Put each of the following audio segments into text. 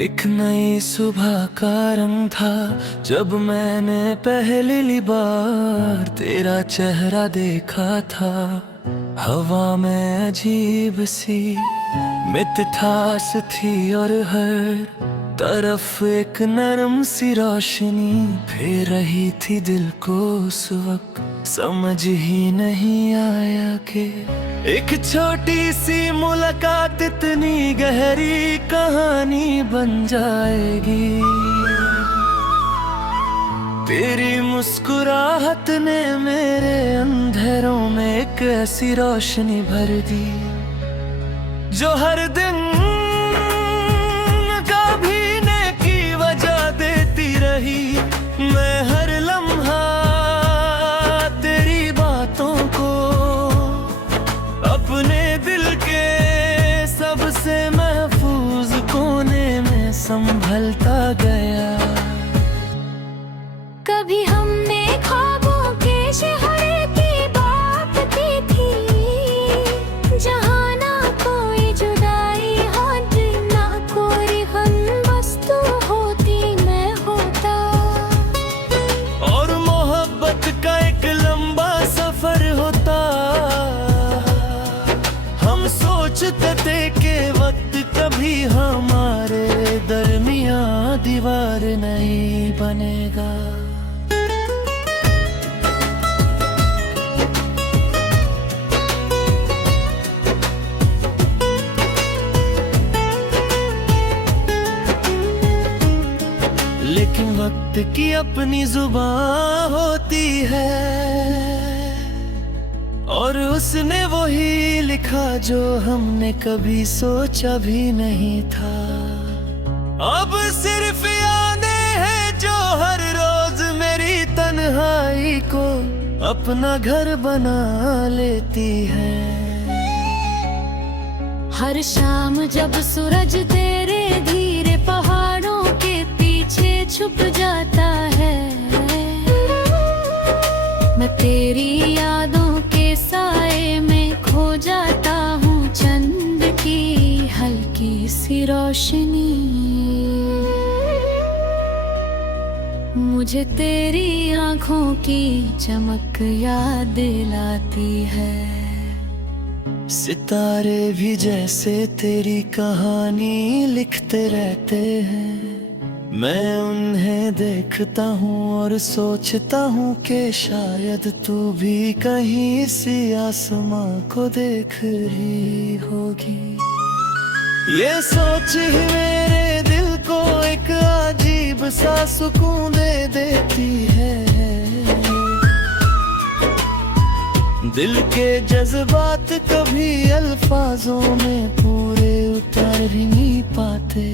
एक नई सुबह का रंग था जब मैंने पहली बार तेरा चेहरा देखा था। हवा में अजीब सी मिठास थी और हर तरफ एक नरम सी रोशनी फेर रही थी दिल को उस वक्त। समझ ही नहीं आया कि एक छोटी सी मुलाकात इतनी गहरी कहानी बन जाएगी। तेरी मुस्कुराहट ने मेरे अंधेरों में एक ऐसी रोशनी भर दी जो हर दिन कभी की वजह देती रही। मैं हर लम्हा तेरी बातों को अपने दिल के सबसे महफूज कोने में संभलता गया। कभी हमने ख्वाबों के शहर की बात की थी, जहाँ ना कोई जुदाई होती ना कोई हमबस्तू होती मैं होता। और मोहब्बत का एक लंबा सफर होता। हम सोचते थे कि वक्त कभी हमारे दरमियां दीवार नहीं बनेगा। लेकिन वक्त की अपनी जुबान होती है और उसने वही लिखा जो हमने कभी सोचा भी नहीं था। अब सिर्फ यादें हैं जो हर रोज मेरी तन्हाई को अपना घर बना लेती हैं। हर शाम जब सूरज तेरे धीरे पहाड़ों के पीछे छुप जाता है, मैं तेरी यादों के साए में खो जाता हूँ। चंद की हल्की सी रोशनी मुझे तेरी आँखों की चमक याद दिलाती है। सितारे भी जैसे तेरी कहानी लिखते रहते हैं। मैं उन्हें देखता हूँ और सोचता हूँ कि शायद तू भी कहीं सी आसमां को देख रही होगी। ये सोच ही मेरे दिल को एक अजीब सा सुकून दे देती है। दिल के जज्बात कभी अल्फाजों में पूरे उतर ही नहीं पाते।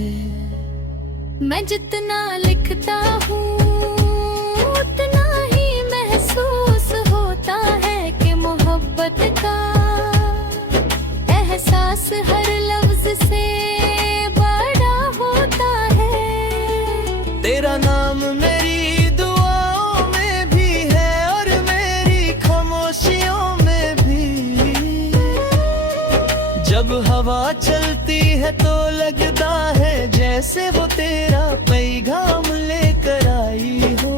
मैं जितना लिखता हूँ उतना ही महसूस होता है कि मोहब्बत का एहसास हर लफ्ज से बड़ा होता है। तेरा नाम मेरी दुआओं में भी है और मेरी खामोशियों में भी। जब हवा चलती है तो लगता है जैसे वो तेरा पैगाम लेकर आई हो।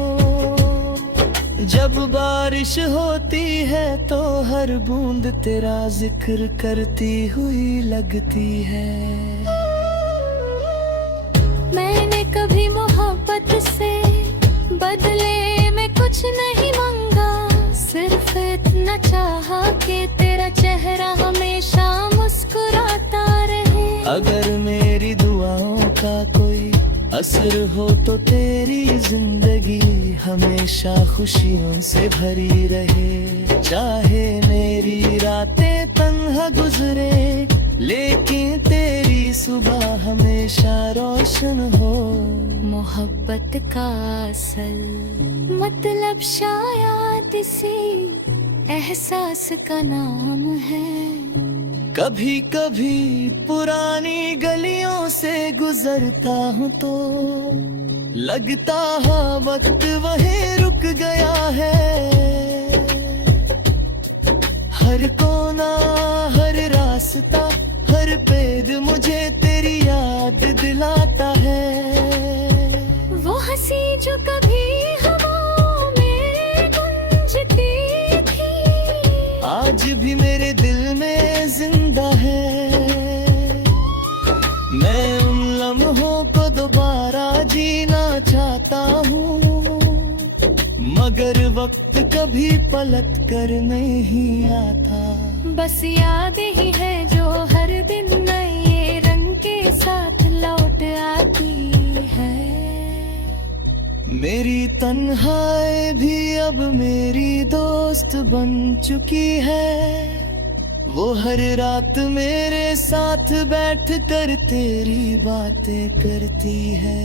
जब बारिश होती है तो हर बूंद तेरा जिक्र करती हुई लगती है। मैंने कभी मोहब्बत से बदले में कुछ नहीं मांगा, सिर्फ इतना चाहा कि तेरा चेहरा हमेशा मुस्कुराता रहे। अगर मेरी दुआओं का कोई असर हो तो तेरी जिंदगी हमेशा खुशियों से भरी रहे। चाहे मेरी रातें तन्हा गुजरे लेकिन तेरी सुबह हमेशा रोशन हो। मोहब्बत का असल मतलब शायद इसी एहसास का नाम है। कभी कभी पुरानी गलियों से गुजरता हूँ तो लगता है वक्त वहीं रुक गया है। हर कोना हर रास्ता हर पेड़ मुझे तेरे तेरी याद दिलाता है। वो हंसी जो कभी हवाओं में गूंजती थी, आज भी मेरे दिल में जिंदा है। मैं उन लम्हों को दोबारा जीना चाहता हूँ, मगर वक्त कभी पलट कर नहीं आता। बस याद ही है जो हर दिन नए रंग के साथ लौट आती है। मेरी तन्हाई भी अब मेरी दोस्त बन चुकी है। वो हर रात मेरे साथ बैठ कर तेरी बातें करती है।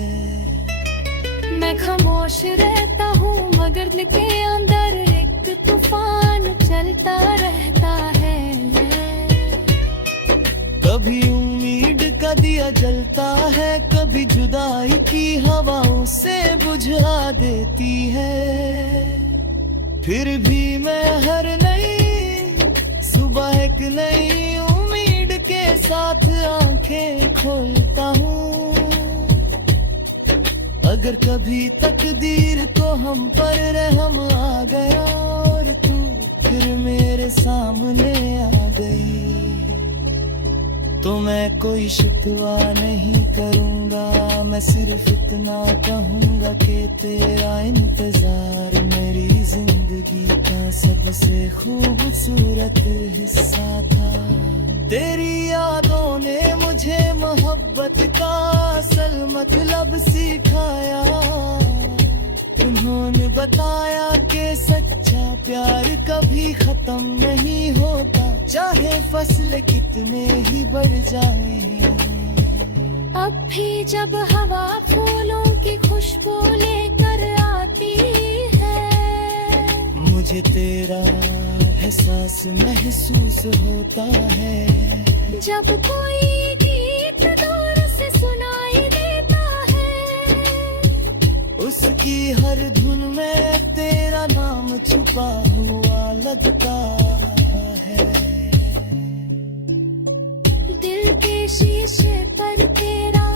मैं खामोश रहता हूँ मगर दिल के अंदर एक तूफान चलता रहता है। कभी उम्मीद का दिया जलता है, कभी जुदाई की हवाओं से बुझा देती है। फिर भी मैं हर नई सुबह एक नई उम्मीद के साथ आंखें खोलता हूँ। अगर कभी तकदीर को हम पर रहम आ गया और तू फिर मेरे सामने आ गई, तो मैं कोई शिकवा नहीं करूँगा। मैं सिर्फ इतना कहूँगा कि तेरा इंतजार मेरी जिंदगी का सबसे खूबसूरत हिस्सा था। तेरी यादों ने मुझे मोहब्बत का असल मतलब सिखाया। उन्होंने बताया कि सच्चा प्यार कभी खत्म नहीं होता, चाहे फसलें कितने ही बढ़ जाए। अब भी जब हवा फूलों की खुशबू लेकर आती है, मुझे तेरा एहसास महसूस होता है। जब कोई गीत दूर से सुनाई देता है, उसकी हर धुन में तेरा नाम छुपा हुआ लगता है। दिल के शीशे पर तेरा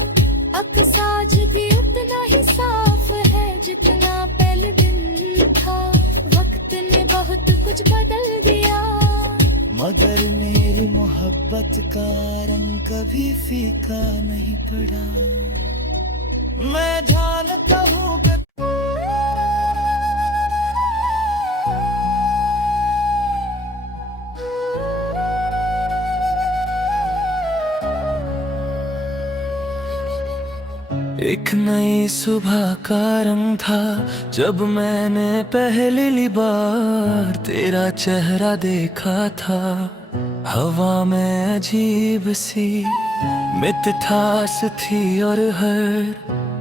अक्साज भी उतना ही साफ है जितना पहले दिन था। वक्त ने बहुत कुछ बदल दिया, मगर मेरी मोहब्बत का रंग कभी फीका नहीं पड़ा। मैं जानता हूँ कि एक नई सुबह का रंग था जब मैंने पहली बार तेरा चेहरा देखा था। हवा में अजीब सी मिठास थी और हर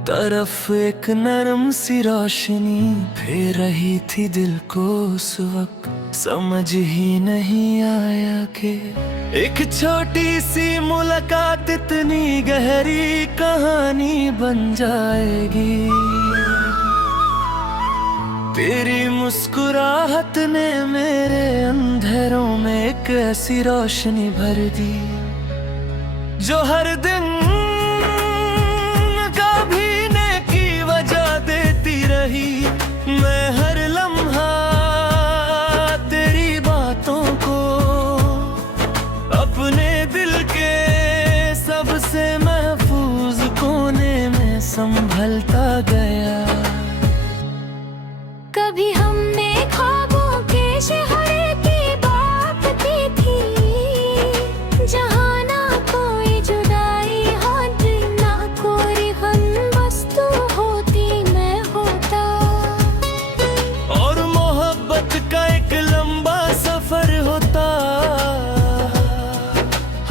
तरफ एक नरम सी रोशनी फेर रही थी दिल को उस वक्त। समझ ही नहीं आया कि एक छोटी सी मुलाकात इतनी गहरी कहानी बन जाएगी। तेरी मुस्कुराहट ने मेरे अंधेरों में एक ऐसी रोशनी भर दी जो हर दिन कभी नेकी वजह देती रही। मैं हर लम्हा तेरी बातों को अपने दिल के सबसे महफूज कोने में संभलता गया। कभी हमने ख्वाबों के शहर की बात की थी, जहाँ ना कोई जुदाई होती ना कोई हमबस्तू होती मैं होता। और मोहब्बत का एक लंबा सफर होता।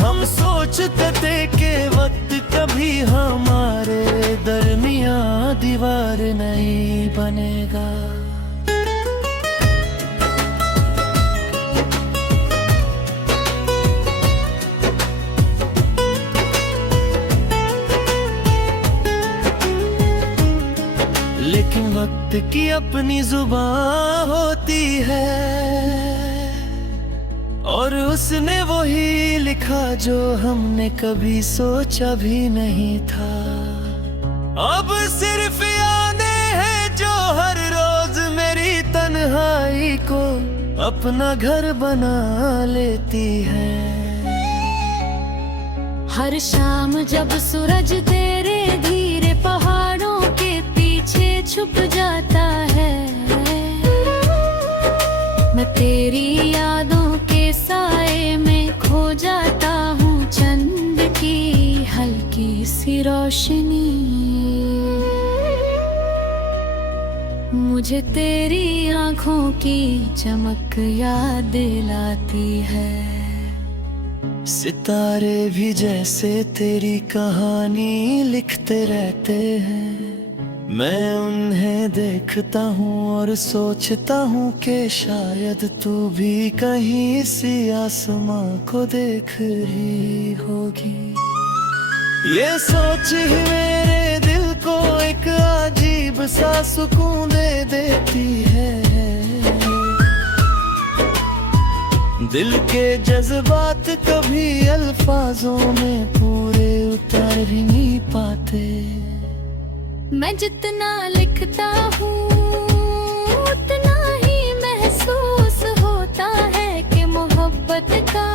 हम सोचते थे कि वक्त कभी हमारे दरमियां दीवार नहीं बनेगा। लेकिन वक्त की अपनी जुबान होती है और उसने वही लिखा जो हमने कभी सोचा भी नहीं था। अब सिर्फ यादें हैं जो हर रोज मेरी तन्हाई को अपना घर बना लेती है। हर शाम जब सूरज तेरे धीरे पहाड़ों के पीछे छुप जाता है, मैं तेरी यादों के साए में खो जाता हूँ। चंद की हल्की सी रोशनी मुझे तेरी आंखों की चमक याद दिलाती है। सितारे भी जैसे तेरी कहानी लिखते रहते हैं। मैं उन्हें देखता हूँ और सोचता हूँ कि शायद तू भी कहीं सी आसमां को देख रही होगी। ये सोच ही मेरे दिल को एक अजीब सा सुकून दे देती है। दिल के जज्बात कभी अल्फाजों में पूरे उतर ही नहीं पाते। मैं जितना लिखता हूँ उतना ही महसूस होता है कि मोहब्बत का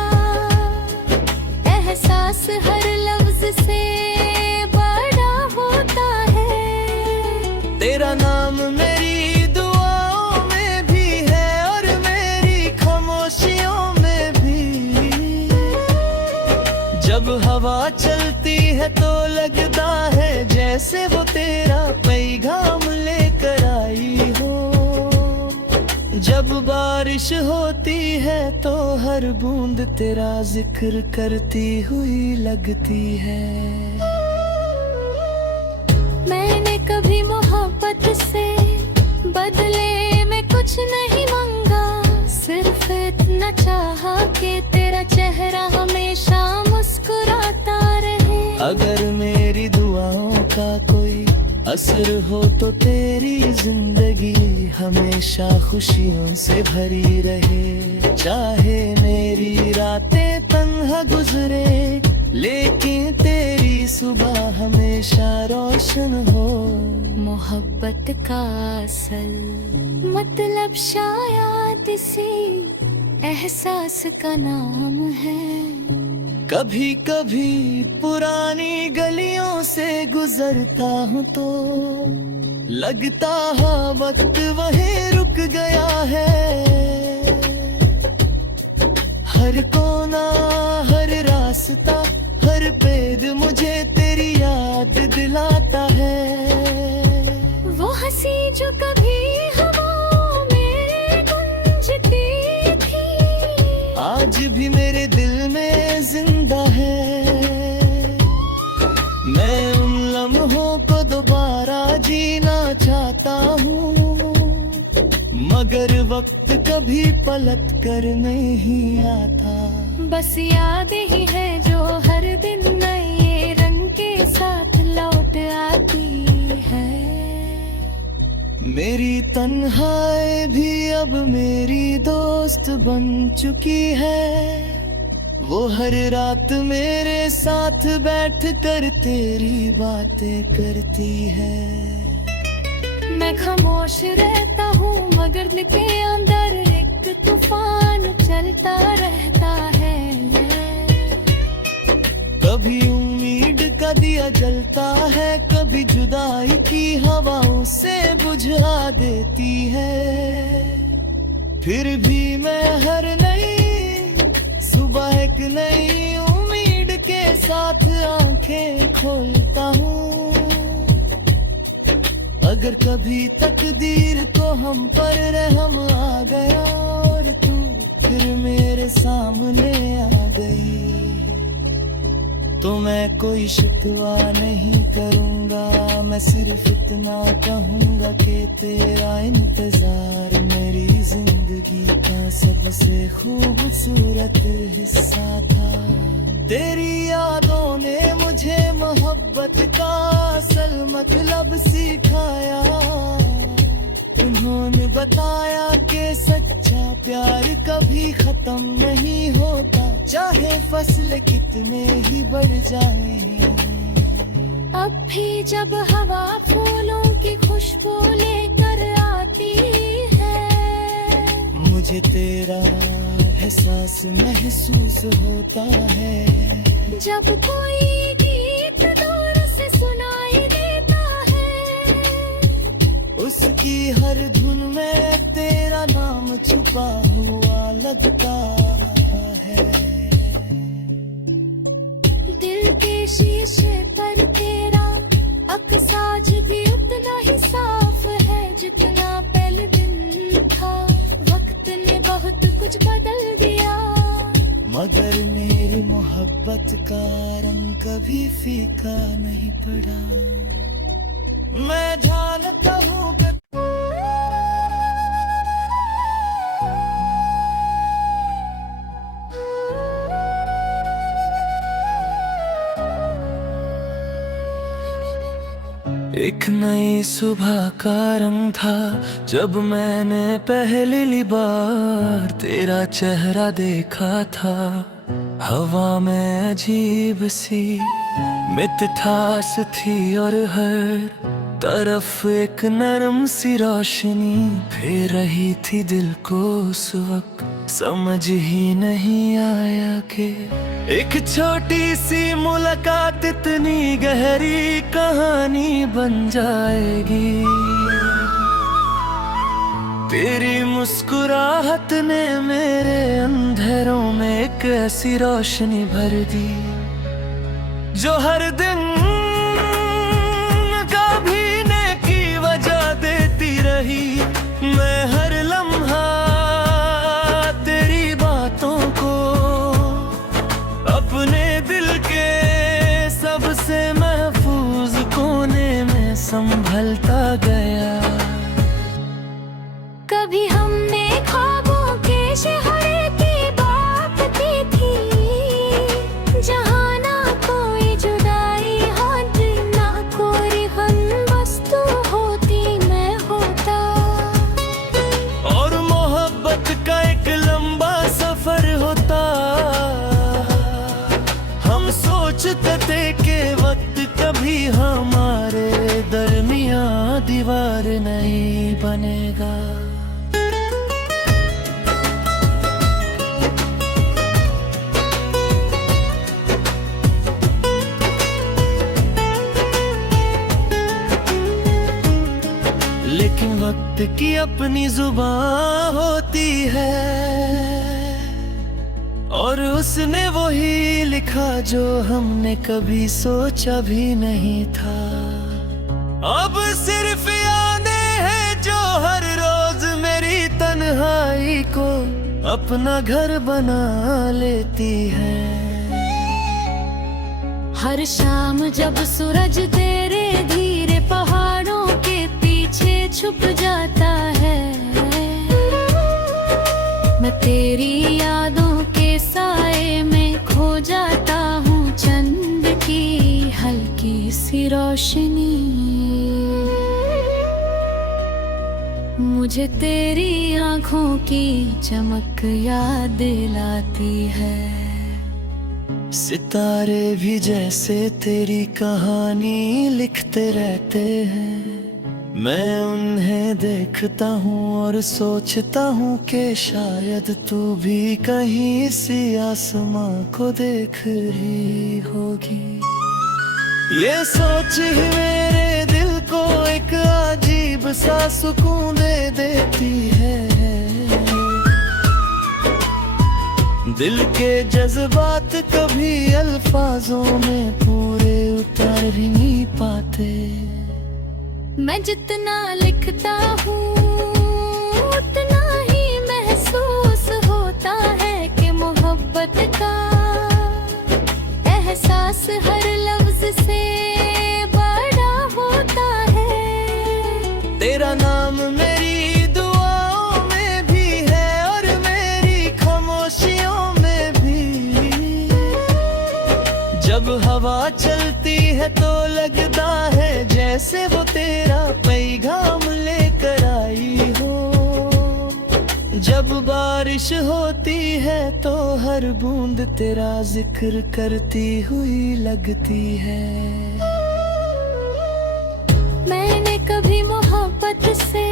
एहसास हर लफ्ज से बड़ा होता है। तेरा नाम मेरी दुआओं में भी है और मेरी खामोशियों में भी। जब हवा चलती है तो लगता है जैसे वो तेरा पैगाम लेकर आई हो। जब बारिश होती है तो हर बूंद तेरा जिक्र करती हुई लगती है। मैंने कभी मोहब्बत से बदले में कुछ नहीं मांगा, सिर्फ इतना चाहा कि तेरा चेहरा हमेशा मुस्कुराता रहे। अगर मेरी दुआओं का कोई असर हो तो तेरी जिंदगी हमेशा खुशियों से भरी रहे। चाहे मेरी रातें तन्हा गुजरे लेकिन तेरी सुबह हमेशा रोशन हो। मोहब्बत का असल मतलब शायद इसी एहसास का नाम है। कभी कभी पुरानी गलियों से गुजरता हूँ तो लगता है वक्त वहीं रुक गया है। हर कोना हर रास्ता हर पेड़ मुझे तेरी याद दिलाता है। वो हंसी जो कभी हवाओं में गूंजती थी आज भी मेरे दिल में जिंदा है। मैं उन लम्हों को दोबारा जीना चाहता हूँ, मगर वक्त कभी पलट कर नहीं आता। बस याद ही है जो हर दिन नए रंग के साथ लौट आती है। मेरी तन्हाई भी अब मेरी दोस्त बन चुकी है। वो हर रात मेरे साथ बैठ कर तेरी बातें करती है। मैं खामोश रहता हूँ मगर दिल के अंदर एक तूफान चलता रहता है। कभी उम्मीद का दिया जलता है, कभी जुदाई की हवाओं से बुझा देती है। फिर भी मैं हर नई सुबह एक नई उम्मीद के साथ आंखें खोलता हूँ। अगर कभी तकदीर को हम पर रहम आ गया और तू फिर मेरे सामने आ गई, तो मैं कोई शिकवा नहीं करूँगा। मैं सिर्फ इतना कहूँगा कि तेरा इंतजार मेरी जिंदगी का सबसे खूबसूरत हिस्सा था। तेरी यादों ने मुझे मोहब्बत का असल मतलब सिखाया। उन्होंने बताया कि सच्चा प्यार कभी खत्म नहीं होता, चाहे फसल कितने ही बढ़ जाएं। अब भी जब हवा फूलों की खुशबू लेकर आती है, मुझे तेरा एहसास महसूस होता है। जब कोई गीत दूर से सुनाई देता है, उसकी हर धुन में तेरा नाम छुपा हुआ लगता है। दिल के शीशे पर तेरा अक्साज भी उतना ही साफ है जितना पहले दिन था। वक्त ने बहुत कुछ बदल दिया, मगर मेरी मोहब्बत का रंग कभी फीका नहीं पड़ा। मैं जानता हूँ कि एक नई सुबह का रंग था जब मैंने पहली बार तेरा चेहरा देखा था। हवा में अजीब सी मिठास थी और हर तरफ एक नरम सी रोशनी फेर रही थी दिल को उस वक्त। समझ ही नहीं आया कि एक छोटी सी मुलाकात इतनी गहरी कहानी बन जाएगी। तेरी मुस्कुराहट ने मेरे अंधेरों में एक ऐसी रोशनी भर दी जो हर दिन कभी की वजह देती रही। मैं हर लम्हा तेरी बातों को अपने दिल के सबसे महफूज कोने में संभलता गया। कभी हमने ख्वाबों के शहर की बात की थी, जहाँ ना कोई जुदाई होती ना कोई हमबस्तू होती मैं होता। और मोहब्बत का एक लंबा सफर होता। हम सोचते थे कि वक्त कभी हमारे दरमियां दीवार नहीं बनेगा। लेकिन वक्त की अपनी जुबान होती है और उसने वही लिखा जो हमने कभी सोचा भी नहीं था। अब सिर्फ यादें हैं जो हर रोज मेरी तन्हाई को अपना घर बना लेती है। हर शाम जब सूरज तेरे धीरे पहाड़ों के पीछे छुप जाता है, मैं तेरी यादों के साए में खो जाता हूँ। चंद की हल्की सी रोशनी मुझे तेरी आँखों की चमक याद दिलाती है। सितारे भी जैसे तेरी कहानी लिखते रहते हैं। मैं उन्हें देखता हूँ और सोचता हूँ कि शायद तू भी कहीं सी आसमां को देख रही होगी। ये सोच ही मेरे दिल को एक अजीब सा सुकून दे देती है। दिल के जज्बात कभी अल्फाजों में पूरे उतर ही नहीं पाते। मैं जितना लिखता हूँ उतना ही महसूस होता है कि मोहब्बत का एहसास हर लफ्ज से बड़ा होता है। तेरा नाम मेरी दुआओं में भी है और मेरी खामोशियों में भी। जब हवा चलती है तो लगता है जैसे वो तेरा पैगाम लेकर आई हो। जब बारिश बारिश होती है तो हर बूंद तेरा जिक्र करती हुई लगती है। मैंने कभी मोहब्बत से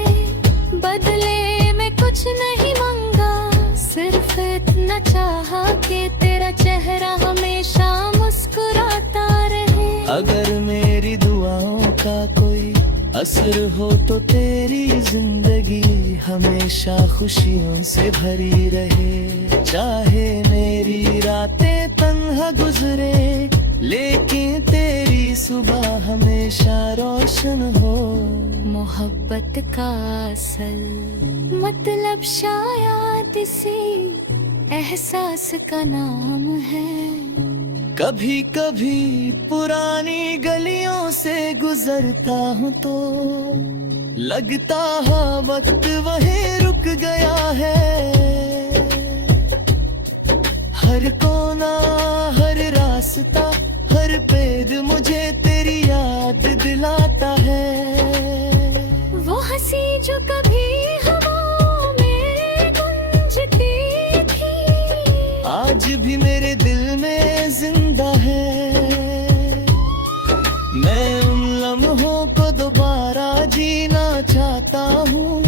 बदले में कुछ नहीं मांगा, सिर्फ इतना चाहा कि तेरा चेहरा हमेशा मुस्कुराता रहे। अगर मेरी दुआओं का कोई असर हो तो तेरी जिंदगी हमेशा खुशियों से भरी रहे। चाहे मेरी रातें तन्हा गुजरे लेकिन तेरी सुबह हमेशा रोशन हो। मोहब्बत का असल मतलब शायद इसी एहसास का नाम है। कभी कभी पुरानी गलियों से गुजरता हूँ तो लगता है वक्त वहीं रुक गया है। हर कोना हर रास्ता हर पेड़ मुझे तेरी याद दिलाता है। वो हंसी जो कभी हवाओं में गूंजती थी आज भी मेरे दिल में जिंदा है। मैं उन लम्हों को दोबारा जीना चाहता हूँ,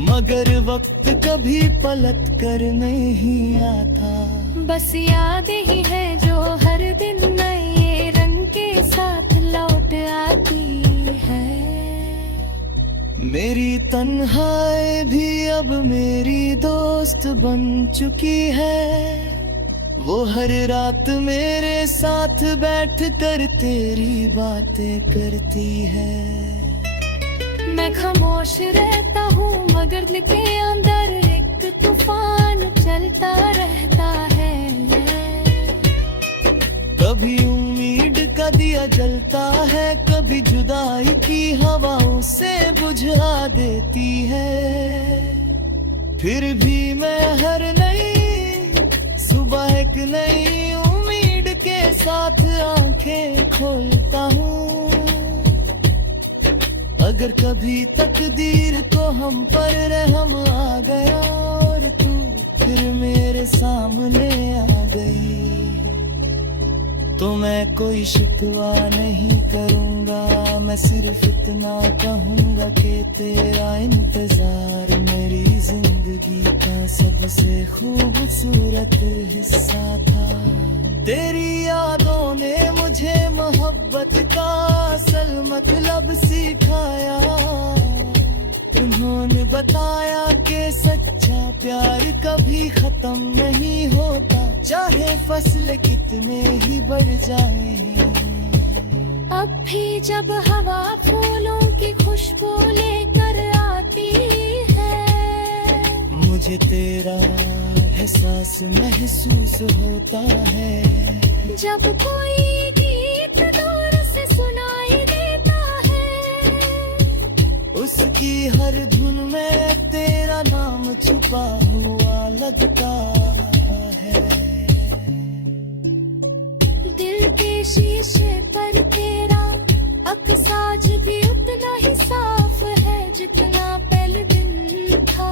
मगर वक्त कभी पलट कर नहीं आता। बस याद ही है जो हर दिन नए रंग के साथ लौट आती है। मेरी तन्हाई भी अब मेरी दोस्त बन चुकी है। वो हर रात मेरे साथ बैठ कर तेरी बातें करती है। मैं खामोश रहता हूँ मगर दिल के अंदर एक तूफान चलता रहता है। कभी उम्मीद का दिया जलता है, कभी जुदाई की हवा उसे बुझा देती है। फिर भी मैं हर नई सुबह एक नई उम्मीद के साथ आंखें खोलता हूँ। अगर कभी तकदीर को हम पर रहम आ गया और तू फिर मेरे सामने आ गई तो मैं कोई शिकवा नहीं करूँगा। मैं सिर्फ इतना कहूँगा कि तेरा इंतजार मेरी जिंदगी का सबसे खूबसूरत हिस्सा था। तेरी यादों ने मुझे मोहब्बत का असल मतलब सिखाया। उन्होंने बताया कि सच्चा प्यार कभी खत्म नहीं होता, चाहे फसल कितने ही बढ़ जाए। अब भी जब हवा फूलों की खुशबू लेकर आती है मुझे तेरा एहसास महसूस होता है। जब कोई गीत दूर से सुनाई देता है उसकी हर धुन में तेरा नाम छुपा हुआ लगता है। दिल के शीशे पर तेरा अक्साज भी उतना ही साफ है जितना पहले दिन था।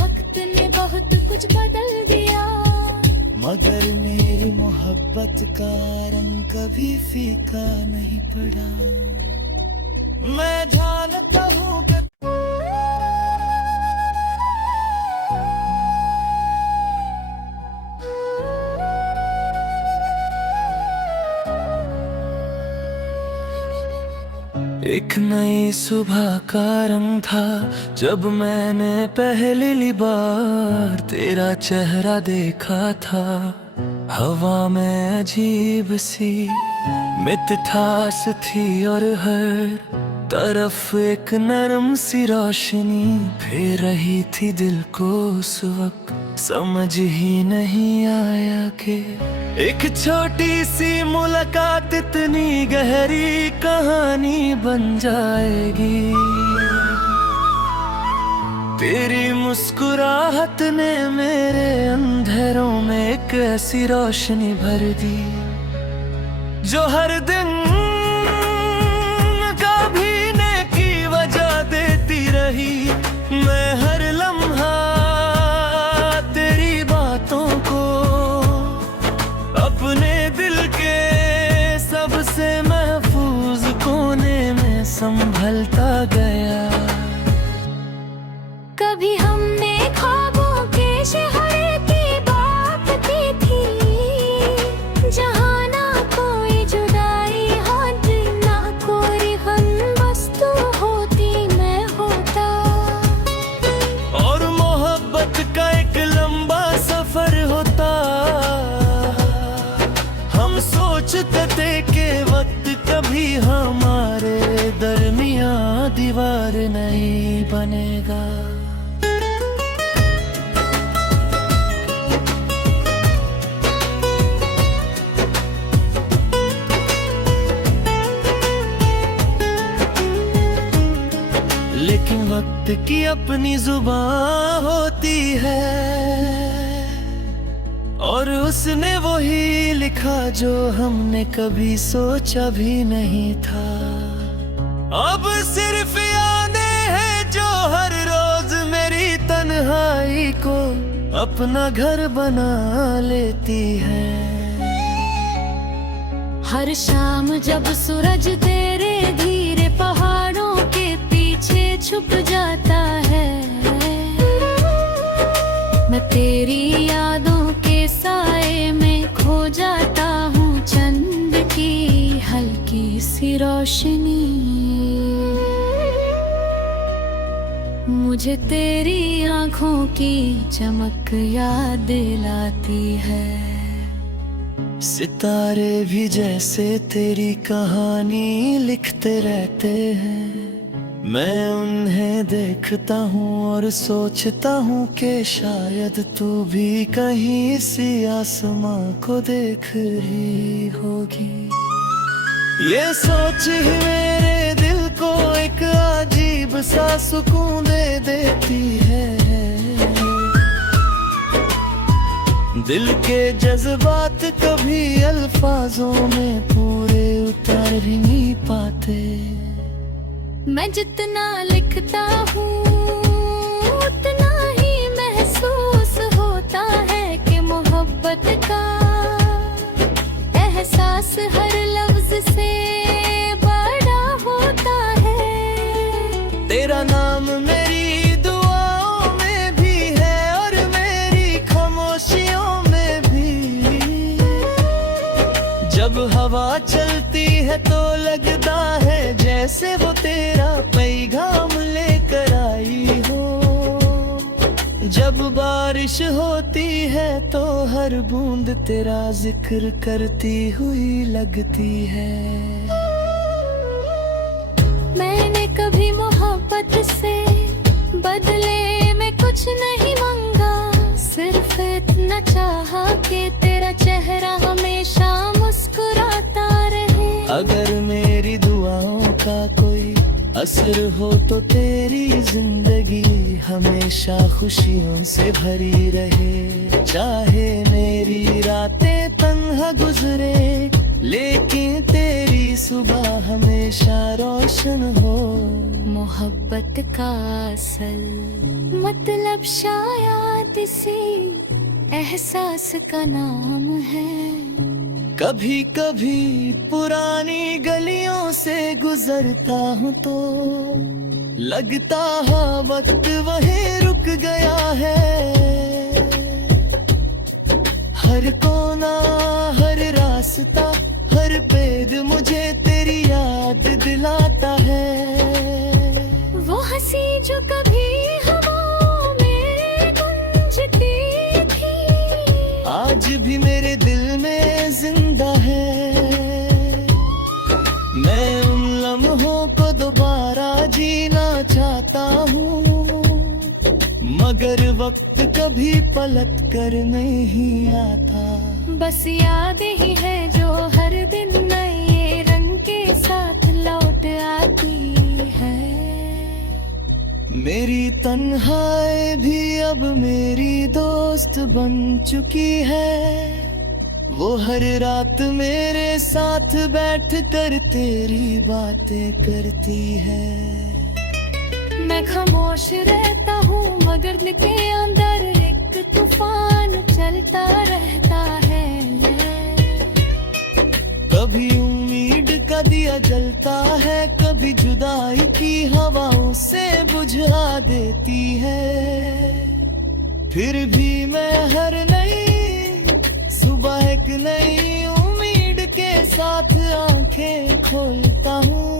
वक्त ने बहुत कुछ बदल दिया मगर मेरी मोहब्बत का रंग कभी फीका नहीं पड़ा। मैं जानता हूँ कि एक नई सुबह का रंग था जब मैंने पहली बार तेरा चेहरा देखा था। हवा में अजीब सी मिठास थी और हर तरफ एक नरम सी रोशनी फेर रही थी दिल को उस वक्त। समझ ही नहीं आया कि एक छोटी सी मुलाकात इतनी गहरी कहानी बन जाएगी। तेरी मुस्कुराहट ने मेरे अंधेरों में एक ऐसी रोशनी भर दी जो हर दिन कभी की वजह देती रही। मैं हर लम्हा नहीं बनेगा। लेकिन वक्त की अपनी जुबान होती है, और उसने वही लिखा जो हमने कभी सोचा भी नहीं था। अब सिर्फ यादें हैं जो हर रोज मेरी तन्हाई को अपना घर बना लेती है। हर शाम जब सूरज तेरे धीरे पहाड़ों के पीछे छुप जाता है, मैं तेरी यादों के साए में खो जाता हूँ। चंद की हल्की सी रोशनी मुझे तेरी आंखों की चमक याद दिलाती है। सितारे भी जैसे तेरी कहानी लिखते रहते हैं, मैं उन्हें देखता हूँ और सोचता हूँ कि शायद तू भी कहीं सी आसमां को देख रही होगी। ये सोच ही मेरे दिल को एक अजीब सा सुकून दे देती है। दिल के जज्बात कभी अल्फाजों में पूरे उतार भी नहीं पाते। मैं जितना लिखता हूँ उतना ही महसूस होता है कि मोहब्बत का एहसास हर लफ्ज से बड़ा होता है। तेरा नाम मेरी दुआओं में भी है और मेरी खामोशियों में भी। जब हवा चलती है तो लगता है जैसे वो तेरा पैगाम लेकर आई हो। जब बारिश होती है तो हर बूंद तेरा जिक्र करती हुई लगती है। मैंने कभी मोहब्बत से बदले में कुछ नहीं मांगा, सिर्फ इतना चाहा कि तेरा चेहरा हमेशा मुस्कुराता रहे। अगर मेरी दुआओं का कोई असर हो तो तेरी जिंदगी हमेशा खुशियों से भरी रहे। चाहे मेरी रातें तन्हा गुजरे लेकिन तेरी सुबह हमेशा रोशन हो। मोहब्बत का असल मतलब शायद इसी एहसास का नाम है। कभी कभी पुरानी गलियों से गुजरता हूँ तो लगता है वक्त वहीं रुक गया है। हर कोना हर रास्ता हर पेड़ मुझे तेरी याद दिलाता है। वो हंसी जो कभी हवाओं में गूंजती थी आज भी मेरे दिल में जिंदा है। मैं उन लम्हों को दोबारा जीना चाहता हूँ, मगर वक्त कभी पलट कर नहीं आता। बस याद ही है जो हर दिन नए रंग के साथ लौट आती है। मेरी तन्हाई भी अब मेरी दोस्त बन चुकी है। वो हर रात मेरे साथ बैठ कर तेरी बातें करती है। मैं खामोश रहता हूँ मगर दिल के अंदर एक तूफान चलता रहता है। कभी उम्मीद का दिया जलता है, कभी जुदाई की हवाओं से बुझा देती है। फिर भी मैं हर नई सुबह एक नई उम्मीद के साथ आंखें खोलता हूँ।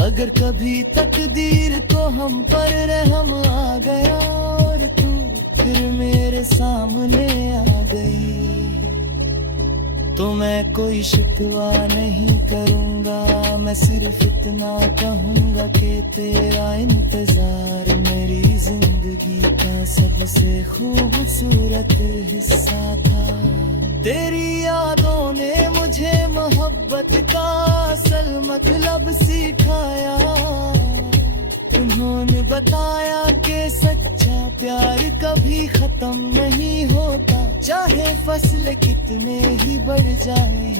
अगर कभी तकदीर को हम पर रहम आ गया और तू फिर मेरे सामने आ गई, तो मैं कोई शिकवा नहीं करूँगा। मैं सिर्फ इतना कहूँगा कि तेरा इंतजार मेरी जिंदगी का सबसे खूबसूरत हिस्सा था। तेरी यादों ने मुझे मोहब्बत का असल मतलब सिखाया। उन्होंने बताया कि सच्चा प्यार कभी खत्म नहीं होता, चाहे फसलें कितने ही बढ़ जाए।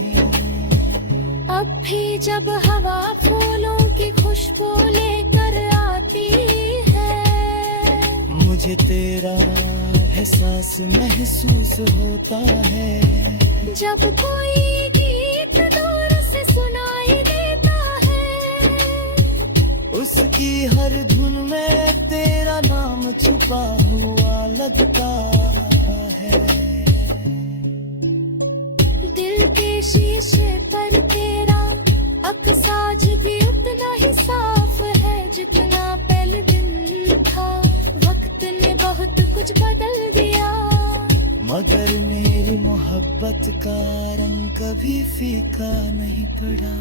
अब भी जब हवा फूलों की खुशबू लेकर आती है, मुझे तेरा एहसास महसूस होता है। जब कोई गीत दूर से सुनाई देता है, उसकी हर धुन में तेरा नाम छुपा हुआ लगता है। दिल के शीशे पर तेरा अक्साज भी उतना ही साफ है जितना पहले दिन था। वक्त ने बहुत कुछ बदल दिया, मगर मेरी मोहब्बत का रंग कभी फीका नहीं पड़ा।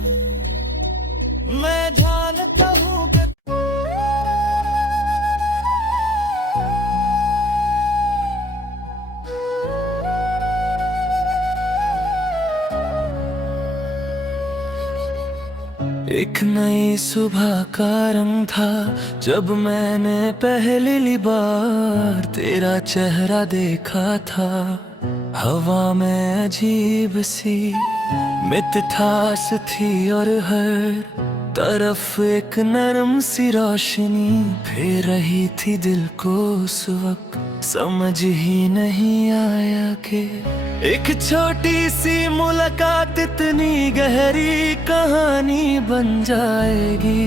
मैं जानता हूँ कि एक नई सुबह का रंग था जब मैंने पहली बार तेरा चेहरा देखा था। हवा में अजीब सी मिठास थी और हर तरफ एक नरम सी रोशनी फेर रही थी दिल को उस वक्त। समझ ही नहीं आया कि एक छोटी सी मुलाकात इतनी गहरी कहानी बन जाएगी।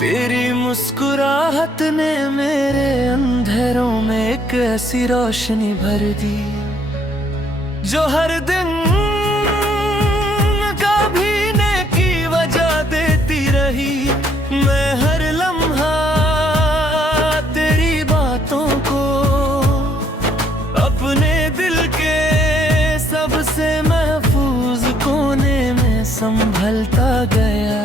तेरी मुस्कुराहट ने मेरे अंधेरों में एक ऐसी रोशनी भर दी जो हर दिन कभी नेकी वजह देती रही। मैं हर लम्हा तेरी बातों को अपने दिल के सबसे महफूज कोने में संभलता गया।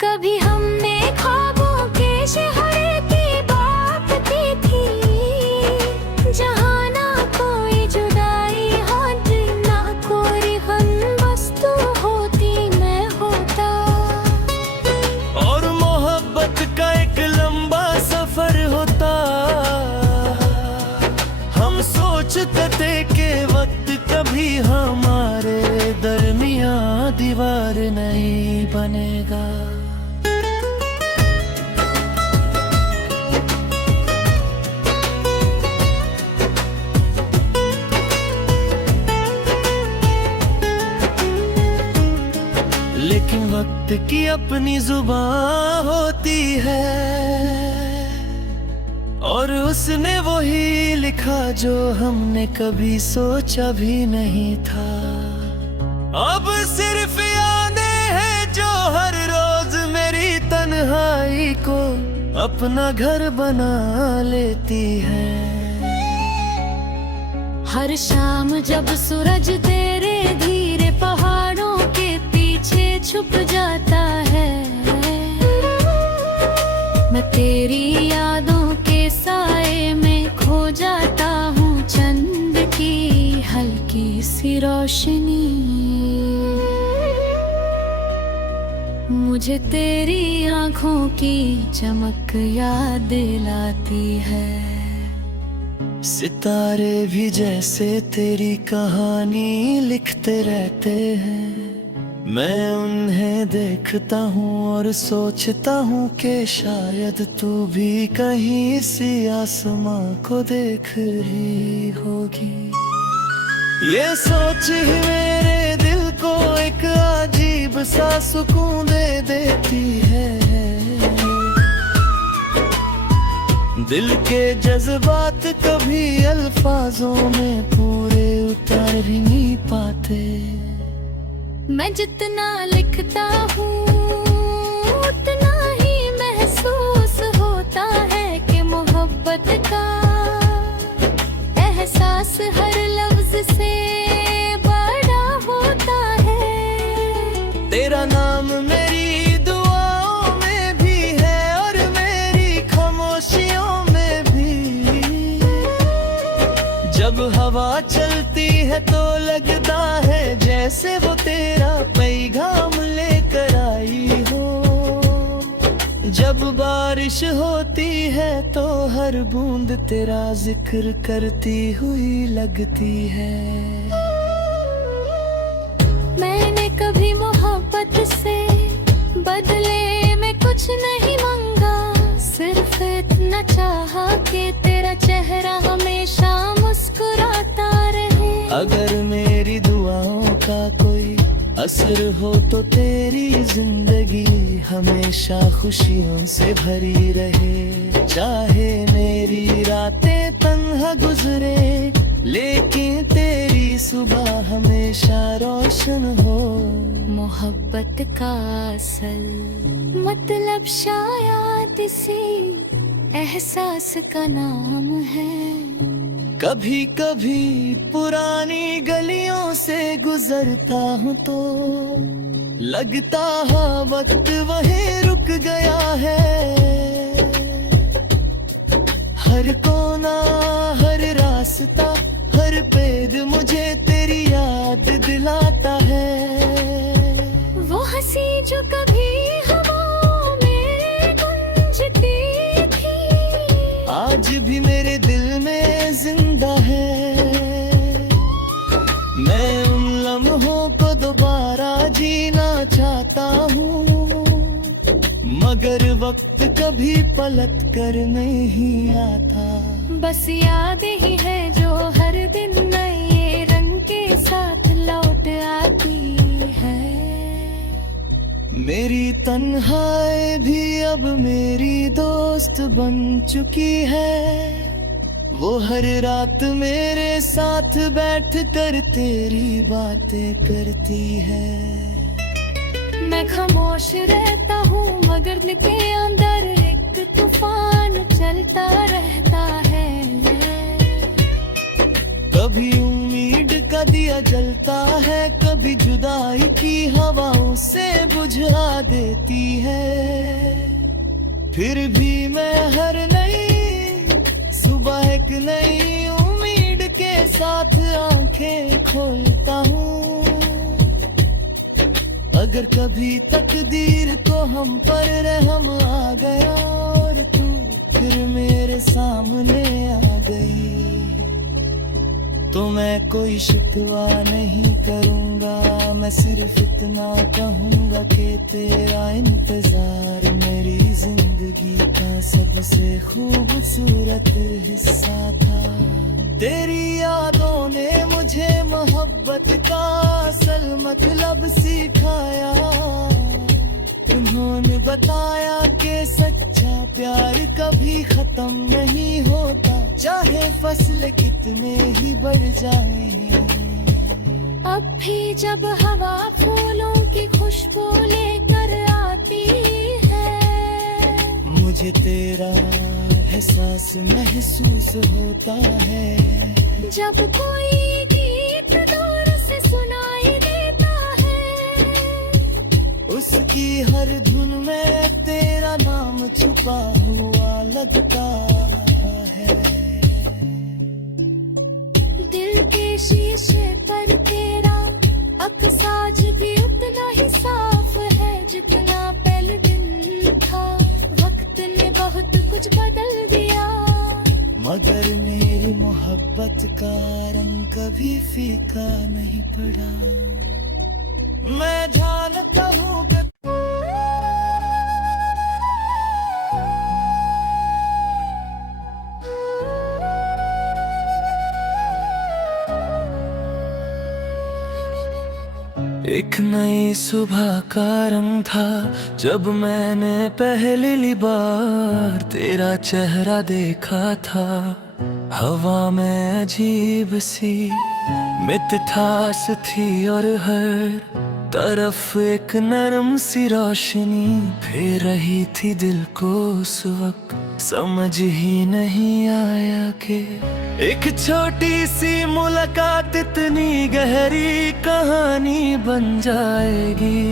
कभी हमने ख्वाबों के शहर की बात की थी, जहाँ ना कोई जुदाई होती ना कोई हमबस्तू होती मैं होता। और मोहब्बत का एक लंबा सफर होता। हम सोचते थे कि वक्त कभी हमारे दरमियां दीवार नहीं बनेगा। लेकिन वक्त की अपनी जुबान होती है और उसने वही लिखा जो हमने कभी सोचा भी नहीं था। अब सिर्फ यादें हैं जो हर रोज मेरी तन्हाई को अपना घर बना लेती है। हर शाम जब सूरज तेरे धीरे पहाड़ों के पीछे छुप जाता है, मैं तेरी यादों के साए में खो जाता हूँ। चंद की हल्की सी रोशनी मुझे तेरी आँखों की चमक याद दिलाती है। सितारे भी जैसे तेरी कहानी लिखते रहते हैं। मैं उन्हें देखता हूँ और सोचता हूँ कि शायद तू भी कहीं सी आसमां को देख रही होगी। ये सोच ही मेरे दिल को एक अजीब सा सुकून दे देती है। दिल के जज्बात कभी अल्फाजों में पूरे उतार ही नहीं पाते। मैं जितना लिखता हूँ उतना ही महसूस होता है कि मोहब्बत का एहसास नाम मेरी दुआओं में भी है और मेरी खामोशियों में भी। जब हवा चलती है तो लगता है जैसे वो तेरा पैगाम लेकर आई हो। जब बारिश होती है तो हर बूंद तेरा जिक्र करती हुई लगती है। मैंने कभी मोहब्बत से बदले में कुछ नहीं मांगा, सिर्फ इतना चाहा कि तेरा चेहरा हमेशा मुस्कुराता रहे। अगर मेरी दुआओं का कोई असर हो तो तेरी जिंदगी हमेशा खुशियों से भरी रहे। चाहे मेरी रातें तन्हा गुजरे लेकिन तेरी सुबह हमेशा रोशन हो। मोहब्बत का असल मतलब शायद इसी एहसास का नाम है। कभी कभी पुरानी गलियों से गुजरता हूँ तो लगता है वक्त वहीं रुक गया है। हर कोना हर रास्ता हर पेड़ मुझे तेरी याद दिलाता है। वो हंसी जो कभी हवाओं में गूंजती थी आज भी मेरे दिल में जिंदा है। मैं उन लम्हों को दोबारा जीना चाहता हूँ, मगर वक्त कभी पलट कर नहीं आता। बस याद ही है जो हर दिन नए रंग के साथ लौट आती है। मेरी तन्हाई भी अब मेरी दोस्त बन चुकी है। वो हर रात मेरे साथ बैठ कर तेरी बातें करती है। मैं खामोश रहता हूँ मगर दिल के अंदर एक तूफान चलता रहता है। कभी उम्मीद का दिया जलता है, कभी जुदाई की हवा उसे बुझा देती है। फिर भी मैं हर नई सुबह एक नई उम्मीद के साथ आंखें खोलता हूँ। अगर कभी तकदीर को हम पर रहम आ गया और तू फिर मेरे सामने आ गई तो मैं कोई शिकवा नहीं करूँगा। मैं सिर्फ इतना कहूँगा कि तेरा इंतजार मेरी जिंदगी का सबसे खूबसूरत हिस्सा था। तेरी यादों ने मुझे मोहब्बत का असल मतलब सिखाया। उन्होंने बताया कि सच्चा प्यार कभी खत्म नहीं होता, चाहे फसल कितने ही बढ़ जाए। अब भी जब हवा फूलों की खुशबू लेकर आती है मुझे तेरा एहसास महसूस होता है। जब कोई गीत दूर से सुनाई देता है उसकी हर धुन में तेरा नाम छुपा हुआ लगता है। दिल के शीशे पर तेरा अक्साज भी उतना ही साफ है जितना पहले दिन था। वक्त ने बहुत कुछ बदल दिया मगर मेरी मोहब्बत का रंग कभी फीका नहीं पड़ा। मैं जानता हूँ कि एक नई सुबह का रंग था जब मैंने पहली बार तेरा चेहरा देखा था। हवा में अजीब सी मिठास थी और हर तरफ एक नरम सी रोशनी फेर रही थी दिल को उस वक्त। समझ ही नहीं आया कि एक छोटी सी मुलाकात इतनी गहरी कहानी बन जाएगी।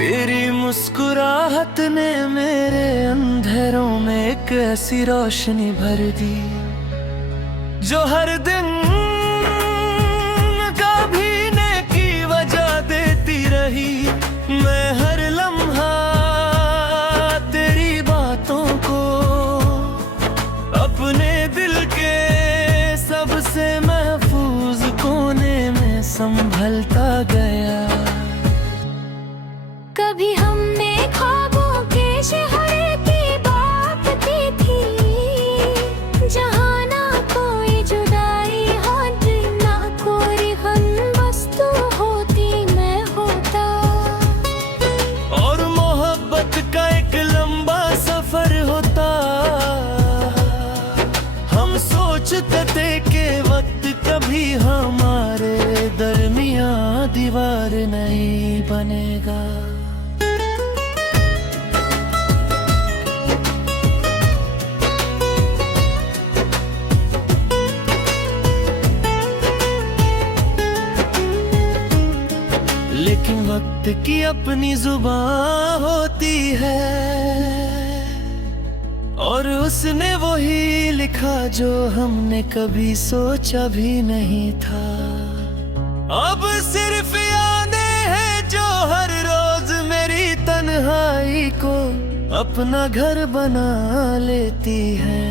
तेरी मुस्कुराहट ने मेरे अंधेरों में एक ऐसी रोशनी भर दी जो हर दिन कभी नेकी वजह देती रही। मैं हर लम्हा तेरी बातों को अपने दिल के सबसे महफूज कोने में संभलता गया। कभी हमने ख्वाबों के शहर की बात की थी, जहाँ ना कोई जुदाई होती ना कोई हमदस्त होती मैं होता। और मोहब्बत का एक लंबा सफर होता। हम सोचते थे कि वक्त कभी हमारे दरमियां दीवार नहीं बनेगा। लेकिन वक्त की अपनी जुबान होती है और उसने वही लिखा जो हमने कभी सोचा भी नहीं था। अब सिर्फ यादें हैं जो हर रोज मेरी तन्हाई को अपना घर बना लेती है।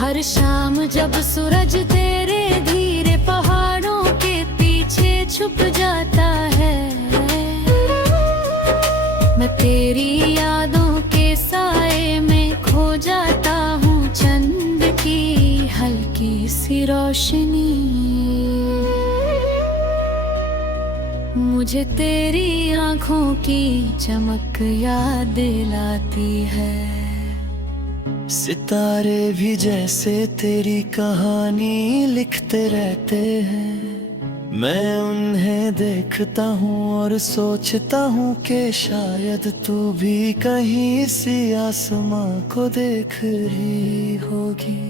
हर शाम जब सूरज तेरे धीरे पहाड़ों के पीछे छुप जाता है, मैं तेरी यादों के साए में खो जाता हूँ। चंद की हल्की सी रोशनी मुझे तेरी आँखों की चमक याद दिलाती है। सितारे भी जैसे तेरी कहानी लिखते रहते हैं। मैं उन्हें देखता हूँ और सोचता हूँ कि शायद तू भी कहीं सी आसमां को देख रही होगी।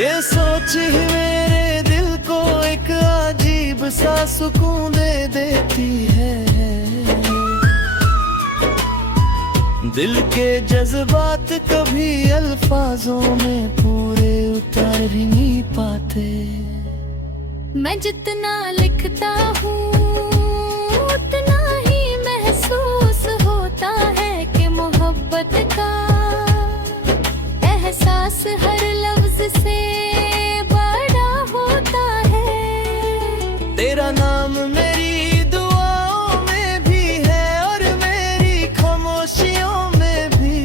ये सोच ही मेरे दिल को एक अजीब सा सुकून दे देती है। दिल के जज्बात कभी अल्फाजों में पूरे उतार भी नहीं पाते। मैं जितना लिखता हूँ उतना ही महसूस होता है कि मोहब्बत का एहसास हर लफ्ज से बड़ा होता है। तेरा नाम मेरी दुआओं में भी है और मेरी खामोशियों में भी।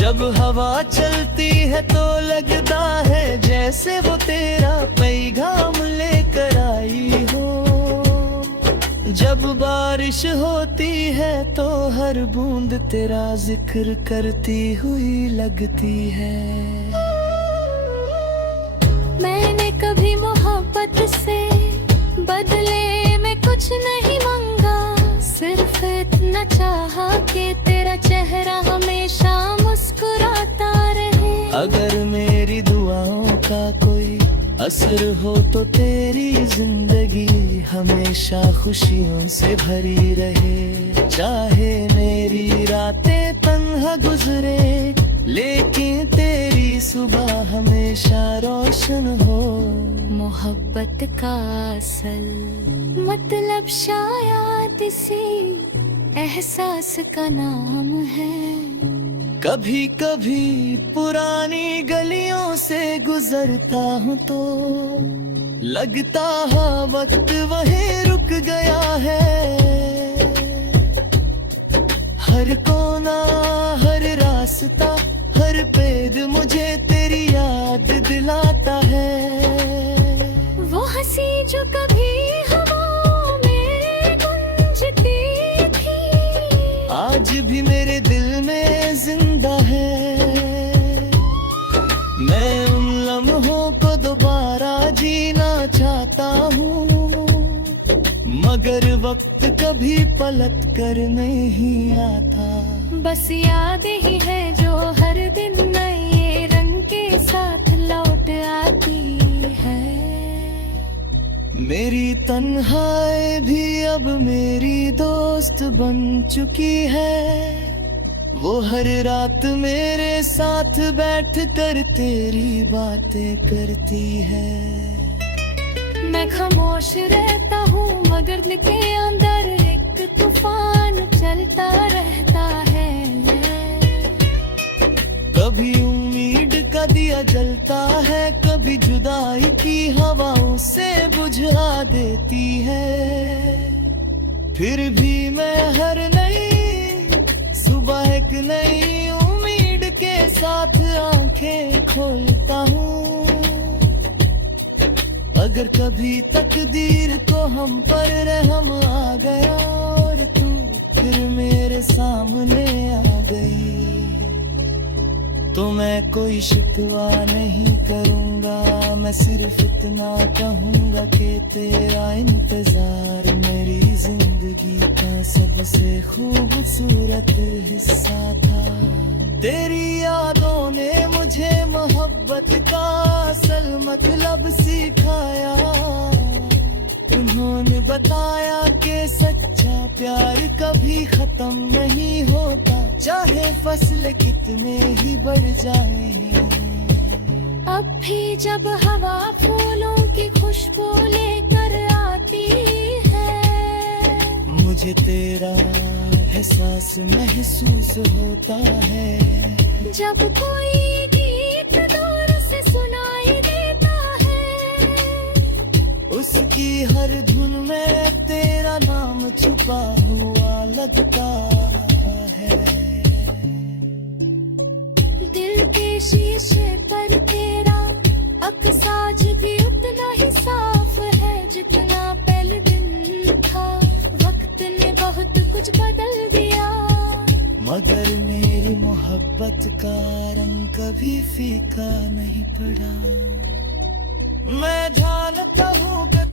जब हवा चलती है तो लगता है जैसे वो तेरा पैगाम लेकर आई हो। जब बारिश होती है तो हर बूंद तेरा जिक्र करती हुई लगती है। मैंने कभी मोहब्बत से बदले में कुछ नहीं मांगा, सिर्फ इतना चाहा कि तेरा चेहरा हमेशा मुस्कुराता रहे। अगर मेरी दुआओं का कोई असर हो तो तेरी जिंदगी हमेशा खुशियों से भरी रहे। चाहे मेरी रातें तन्हा गुजरे लेकिन तेरी सुबह हमेशा रोशन हो। मोहब्बत का असल मतलब शायद इसी एहसास का नाम है। कभी कभी पुरानी गलियों से गुजरता हूँ तो लगता है वक्त वहीं रुक गया है। हर कोना हर रास्ता हर पेड़ मुझे तेरी याद दिलाता है। वो हंसी जो कभी हवाओं में गूंजती थी आज भी मेरे दिल में जिंदा है। मैं उन लम्हों को दोबारा जीना चाहता हूँ मगर वक्त कभी पलट कर नहीं आता। बस याद ही है जो हर दिन नए रंग के साथ लौट आती है। मेरी तन्हाई भी अब मेरी दोस्त बन चुकी है। वो हर रात मेरे साथ बैठ कर तेरी बातें करती है। मैं खामोश रहता हूँ मगर दिल के अंदर एक तूफान चलता रहता है। कभी उम्मीद का दिया जलता है, कभी जुदाई की हवा उसे बुझा देती है। फिर भी मैं हर नई सुबह एक नई उम्मीद के साथ आंखें खोलता हूँ। अगर कभी तकदीर को हम पर रहम आ गया और तू फिर मेरे सामने आ गई, तो मैं कोई शिकवा नहीं करूँगा। मैं सिर्फ इतना कहूँगा कि तेरा इंतजार मेरी जिंदगी का सबसे खूबसूरत हिस्सा था। तेरी यादों ने मुझे मोहब्बत का असल मतलब सिखाया। उन्होंने बताया कि सच्चा प्यार कभी खत्म नहीं होता, चाहे फसलें कितने ही बढ़ जाए। अब भी जब हवा फूलों की खुशबू लेकर आती है, मुझे तेरा एहसास महसूस होता है। जब कोई गीत दूर से सुनाई देता है, उसकी हर धुन में तेरा नाम छुपा हुआ लगता है। दिल के शीशे पर तेरा अक्साज भी उतना ही साफ है जितना पहले दिन था। वक्त ने बहुत कुछ बदल दिया, मगर मेरी मोहब्बत का रंग कभी फीका नहीं पड़ा। मैं जानता हूँ कि